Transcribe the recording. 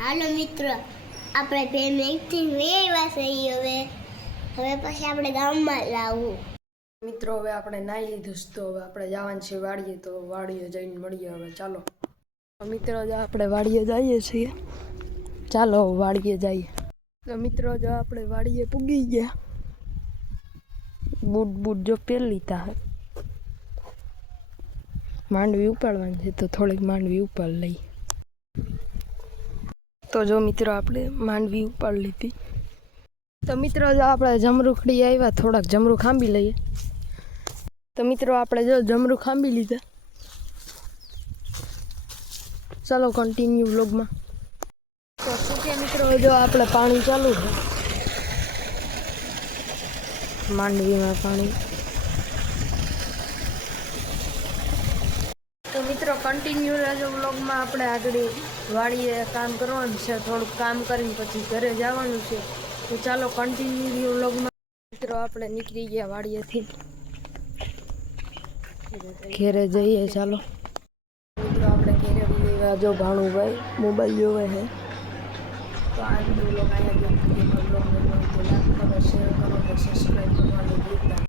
હાલો મિત્ર, આપણે બેન એકથી વેવા થઈ હવે પછી આપણે ગામમાં લાવવું. મિત્રો હવે આપણે નાઈ લીધું છે તો હવે આપણે જવાનું છે વાડીએ, તો વાડીએ જઈને મળીએ. હવે ચાલો મિત્રો, જો આપણે વાડીએ જઈએ છીએ, ચાલો વાડીએ જઈએ. તો મિત્રો, જો આપણે વાડીએ પૂગી ગયા, બૂટ જો પહેરી લીધા હે. માંડવી ઉપાડવાની છે તો થોડીક માંડવી ઉપાડ લઈ. તો જો મિત્રો, આપણે માંડવી ઉપાડી લીધી. તો મિત્રો, જો આપણે જમરૂખડી આવ્યા, થોડાક જમરૂખ આંબી લઈએ. તો મિત્રો, આપણે જો જમરૂખ આંબી લીધા. ચાલો કન્ટિન્યુ વ્લોગમાં. તો શું કે મિત્રો, જો આપણે પાણી ચાલુ છે માંડવીમાં પાણી. તો મિત્રો, કન્ટિન્યુ રહેજો વ્લોગમાં. આપણે આગળ વાડીએ કામ કરવાનું છે, થોડુંક કામ કરીને પછી ઘરે જવાનું છે. તો ચાલો કન્ટિન્યુ વ્લોગમાં. મિત્રો, આપણે નીકળી ગયા વાડીએથી, ઘેરે જઈએ. ચાલો મિત્રો, આપણે ઘેરે જઈએ. જો ભાણુભાઈ મોબાઈલ જોવે છે. તો આ વ્લોગ અહીંયા જો બ્લોગ શેર કરો, સબસ્ક્રાઈબ કરવાનું ભૂલતા